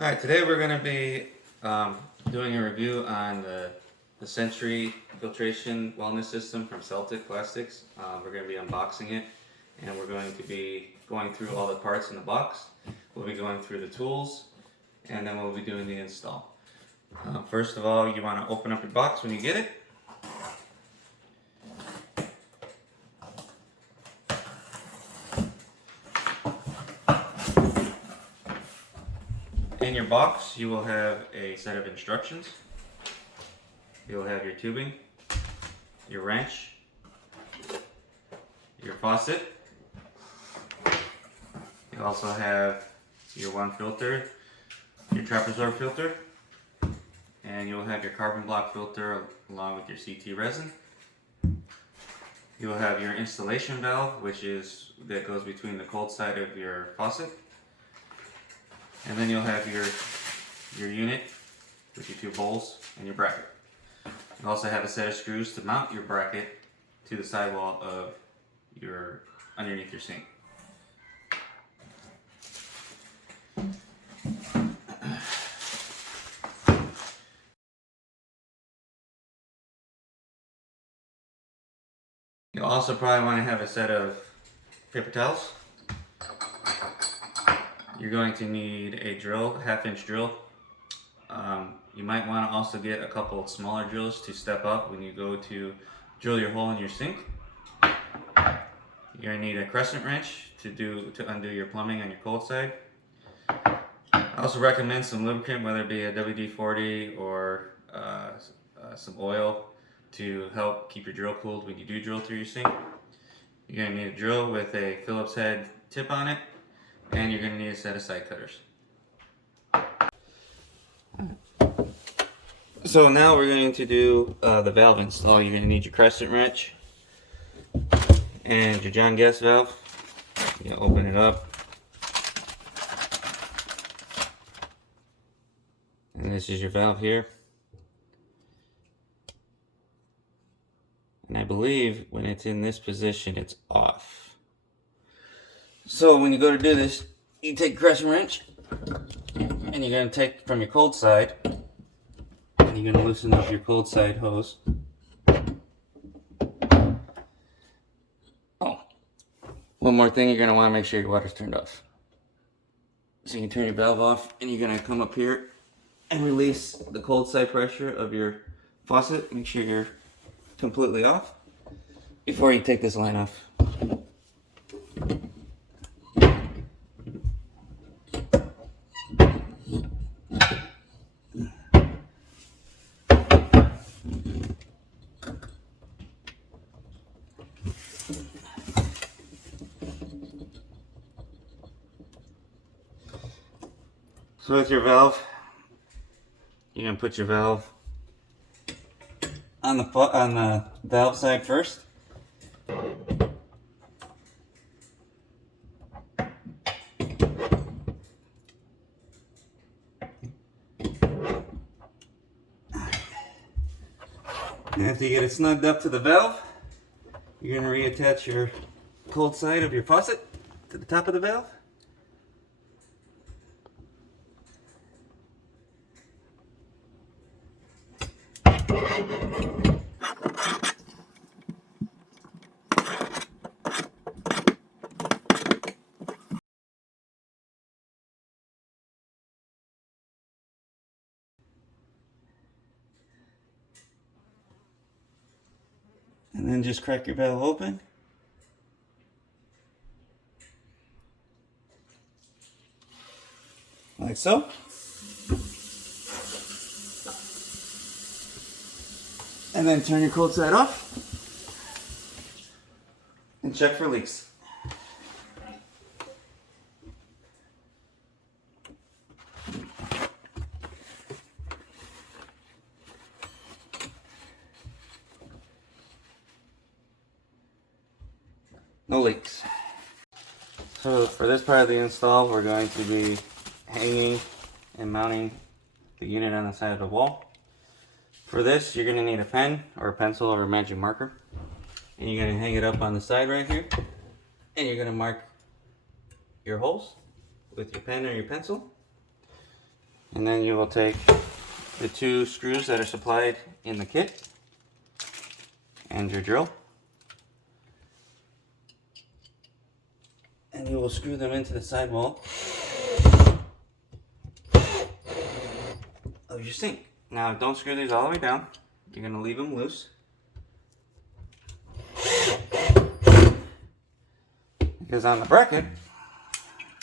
Alright, today we're going to be doing a review on the Sentry filtration wellness system from Celtic Plastics. We're going to be unboxing it, and we're going to be going through all the parts in the box. We'll be going through the tools, and then we'll be doing the install. First of all, you want to open up your box when you get it. In your box, you will have a set of instructions. You'll have your tubing, your wrench, your faucet. You also have your one filter, your trapezoid filter, and you'll have your carbon block filter along with your CT resin. You'll have your installation valve, that goes between the cold side of your faucet. And then you'll have your unit with your two bowls and your bracket. You also have a set of screws to mount your bracket to the sidewall of underneath your sink. You'll also probably want to have a set of paper towels. You're going to need a drill, a 1/2-inch drill. You might want to also get a couple of smaller drills to step up when you go to drill your hole in your sink. You're going to need a crescent wrench to undo your plumbing on your cold side. I also recommend some lubricant, whether it be a WD-40 or some oil, to help keep your drill cooled when you do drill through your sink. You're going to need a drill with a Phillips head tip on it, and you're going to need a set of side cutters. So now we're going to do the valve install. You're going to need your crescent wrench and your John Guest valve. You open it up, and this is your valve here. And I believe when it's in this position, it's off. So when you go to do this, you take a crescent wrench, and you're going to take from your cold side, and you're going to loosen up your cold side hose. Oh, one more thing, you're going to want to make sure your water's turned off. So you can turn your valve off, and you're going to come up here and release the cold side pressure of your faucet. Make sure you're completely off before you take this line off. So with your valve, you're going to put your valve on the valve side first. And after you get it snugged up to the valve, you're going to reattach your cold side of your faucet to the top of the valve. And then just crack your valve open. Like so. And then turn your cold side off and check for leaks. No leaks. So for this part of the install, we're going to be hanging and mounting the unit on the side of the wall. For this, you're going to need a pen or a pencil or a magic marker. And you're going to hang it up on the side right here. And you're going to mark your holes with your pen or your pencil. And then you will take the 2 screws that are supplied in the kit and your drill, and you will screw them into the sidewall of your sink. Now don't screw these all the way down. You're going to leave them loose. Because on the bracket,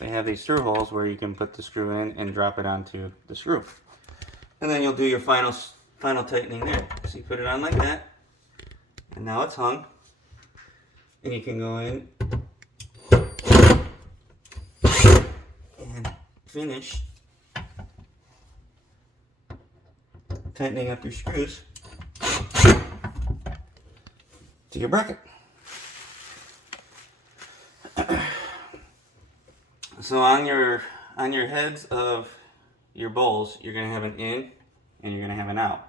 they have these through holes where you can put the screw in and drop it onto the screw. And then you'll do your final tightening there. So you put it on like that, and now it's hung. And you can go in and finish tightening up your screws to your bracket. So on your heads of your bowls, you're going to have an in and you're going to have an out.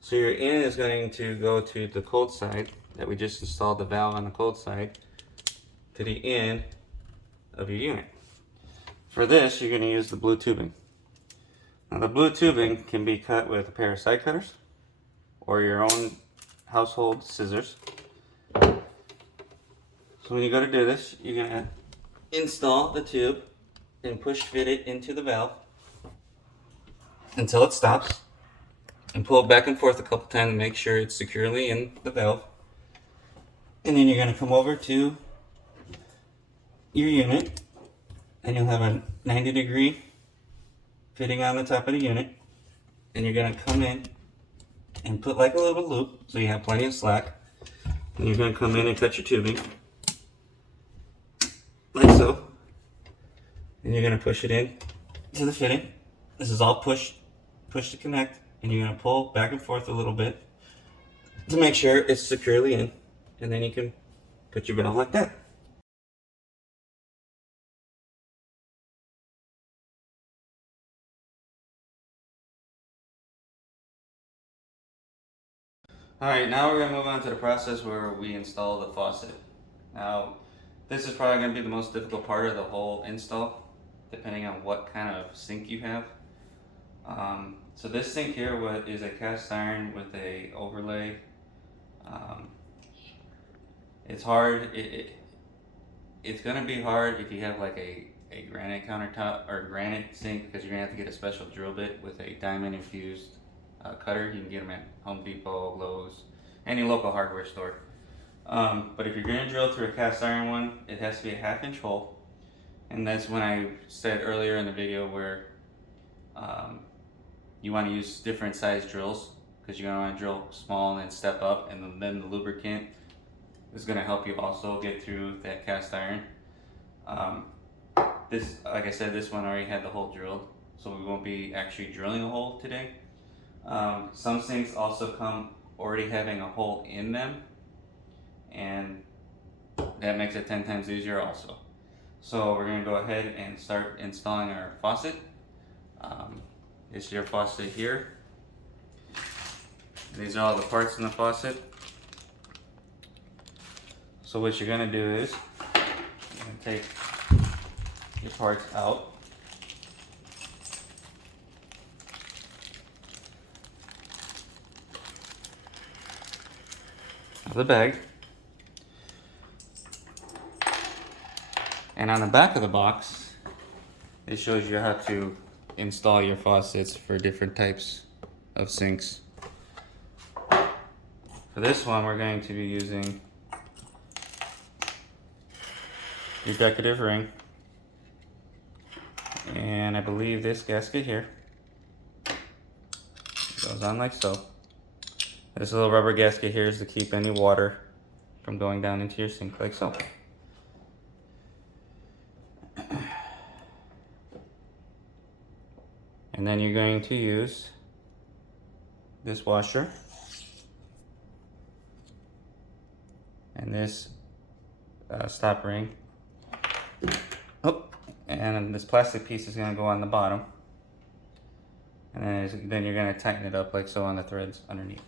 So your in is going to go to the cold side that we just installed the valve on the cold side to the in of your unit. For this, you're going to use the blue tubing. Now the blue tubing can be cut with a pair of side cutters or your own household scissors. So when you go to do this, you're going to install the tube and push fit it into the valve until it stops, and pull it back and forth a couple times to make sure it's securely in the valve. And then you're going to come over to your unit and you'll have a 90-degree fitting on the top of the unit, and you're going to come in and put like a little loop so you have plenty of slack, and you're going to come in and cut your tubing like so, and you're going to push it in to the fitting. This is all push to connect, and you're going to pull back and forth a little bit to make sure it's securely in, and then you can put your valve like that. Alright, now we're going to move on to the process where we install the faucet. Now, this is probably going to be the most difficult part of the whole install, depending on what kind of sink you have. So this sink here is a cast iron with a overlay. It's hard. It's going to be hard if you have like a granite countertop or granite sink, because you're going to have to get a special drill bit with a diamond infused cutter. You can get them at Home Depot, Lowe's, any local hardware store. But if you're going to drill through a cast iron one, it has to be a 1/2-inch hole. And that's when I said earlier in the video where you want to use different size drills, because you're going to want to drill small and then step up, and then the lubricant is going to help you also get through that cast iron. This, like I said, this one already had the hole drilled, so we won't be actually drilling a hole today. Some sinks also come already having a hole in them, and that makes it 10 times easier also. So we're going to go ahead and start installing our faucet. It's your faucet here. These are all the parts in the faucet. So what you're going to do is you're going to take your parts out. Of the bag. And on the back of the box, it shows you how to install your faucets for different types of sinks. For this one, we're going to be using your decorative ring, and I believe this gasket here goes on like so. This little rubber gasket here is to keep any water from going down into your sink like so. And then you're going to use this washer and this stop ring. Oh, and this plastic piece is going to go on the bottom. And then you're going to tighten it up like so on the threads underneath.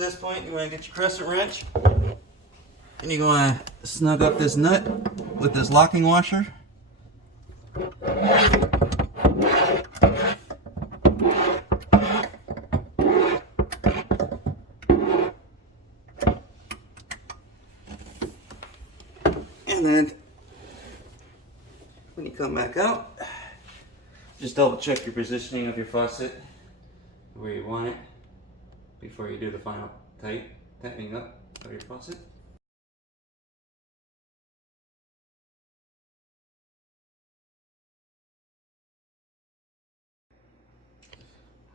this point, you want to get your crescent wrench, and you're going to snug up this nut with this locking washer. And then when you come back out, just double check your positioning of your faucet where you want it before you do the final tightening up of your faucet.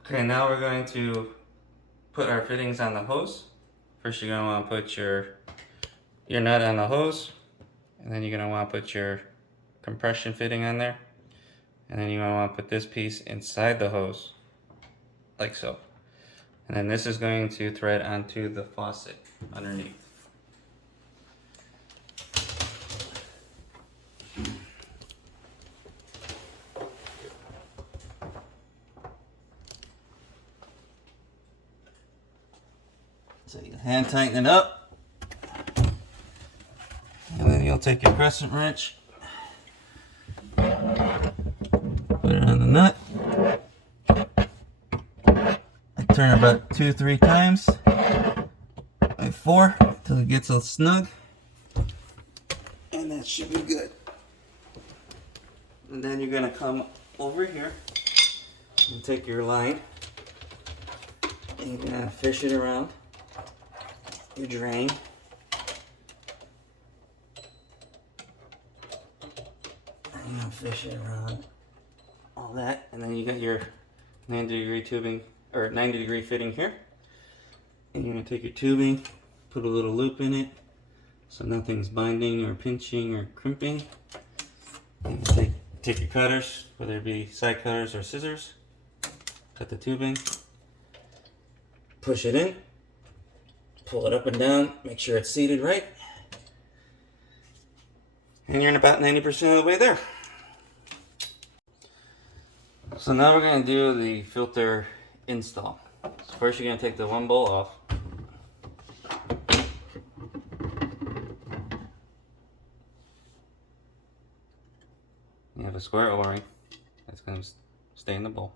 Okay, now we're going to put our fittings on the hose. First you're going to want to put your nut on the hose, and then you're going to want to put your compression fitting on there, and then you're going to want to put this piece inside the hose, like so. And then this is going to thread onto the faucet underneath. So you hand tighten it up, and then you'll take your crescent wrench, put it on the nut, and turn it about 2-3 times, like 4, till it gets all snug, and that should be good. And then you're gonna come over here and take your line, and you're gonna fish it around your drain. And you're gonna fish it around all that, and then you got your 90-degree tubing, or 90-degree fitting here. And you're gonna take your tubing, put a little loop in it so nothing's binding or pinching or crimping. And take your cutters, whether it be side cutters or scissors, cut the tubing, push it in, pull it up and down, make sure it's seated right, and you're in about 90% of the way there. So now we're going to do the filter install. So first you're going to take the one bowl off. You have a square O-ring that's going to stay in the bowl.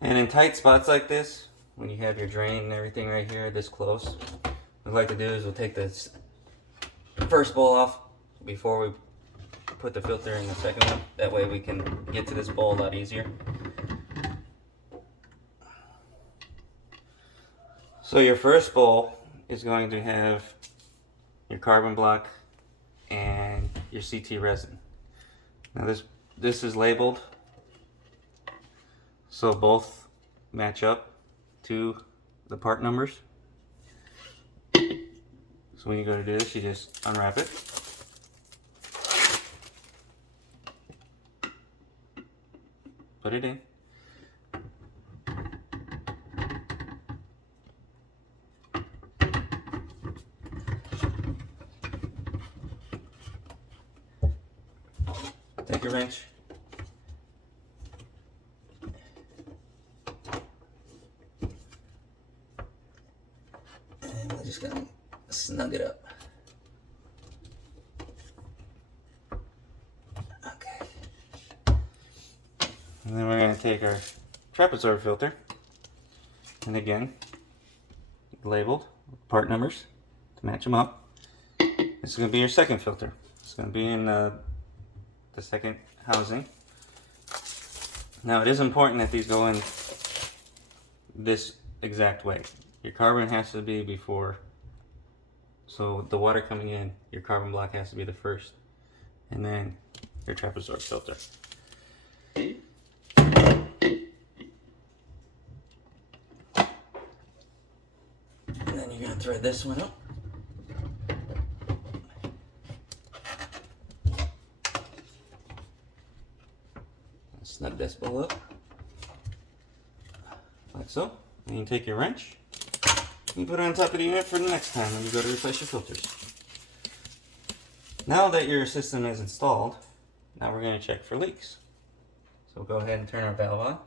And in tight spots like this, when you have your drain and everything right here this close, what I'd like to do is we'll take this first bowl off before we put the filter in the second one. That way we can get to this bowl a lot easier. So your first bowl is going to have your carbon block and your CT resin. Now this is labeled so both match up to the part numbers. So when you go to do this, you just unwrap it. Put it in. Take your wrench. And we're just gonna snug it up. Okay. And then we're gonna take our trapezoid filter, and again, labeled part numbers to match them up. This is gonna be your second filter. It's gonna be in the second housing. Now it is important that these go in this exact way. Your carbon has to be before, so the water coming in, your carbon block has to be the first, and then your trapezoid filter. And then you're gonna thread this one up. Snug this bowl up, like so. And you take your wrench, and you put it on top of the unit for the next time when you go to replace your filters. Now that your system is installed, now we're going to check for leaks. So we'll go ahead and turn our valve on.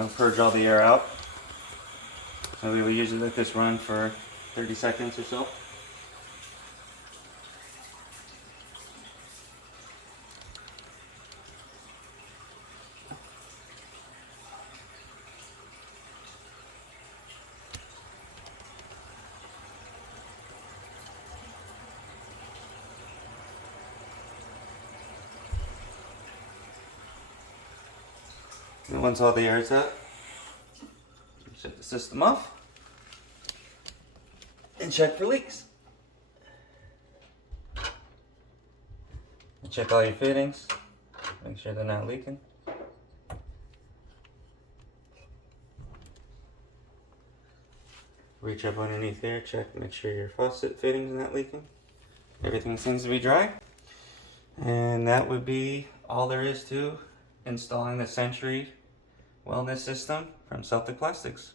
It'll purge all the air out. So we will usually let this run for 30 seconds or so. And once all the air is out, shut the system off and check for leaks. Check all your fittings, make sure they're not leaking. Reach up underneath there, check, make sure your faucet fittings are not leaking. Everything seems to be dry. And that would be all there is to installing the Sentry wellness system from Celtic Plastics.